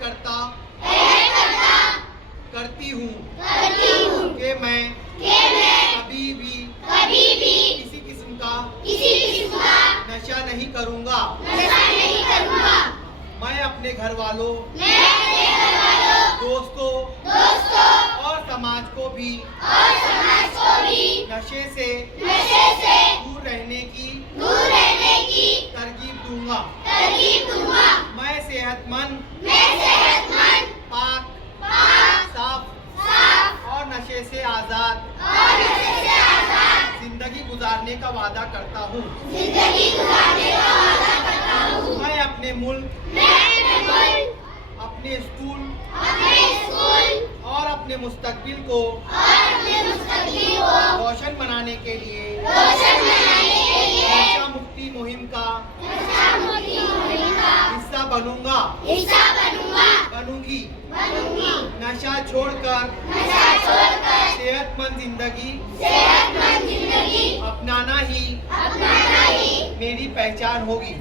करता करती हूँ कि मैं कभी भी किसी किस्म का नशा नहीं करूँगा। मैं अपने घर वालों, दोस्तों और समाज को भी नशे से दूर रहने की तरकीब दूंगा। मैं सेहतमंद, पाक, साफ और नशे से आजाद जिंदगी गुजारने का वादा करता हूँ। मैं अपने मुल्क, अपने स्कूल और अपने मुस्तकबिल को रोशन बनाने के लिए नशा मुक्ति मुहिम का हिस्सा बनूंगी। नशा छोड़कर सेहतमंद जिंदगी अपनाना ही मेरी पहचान होगी।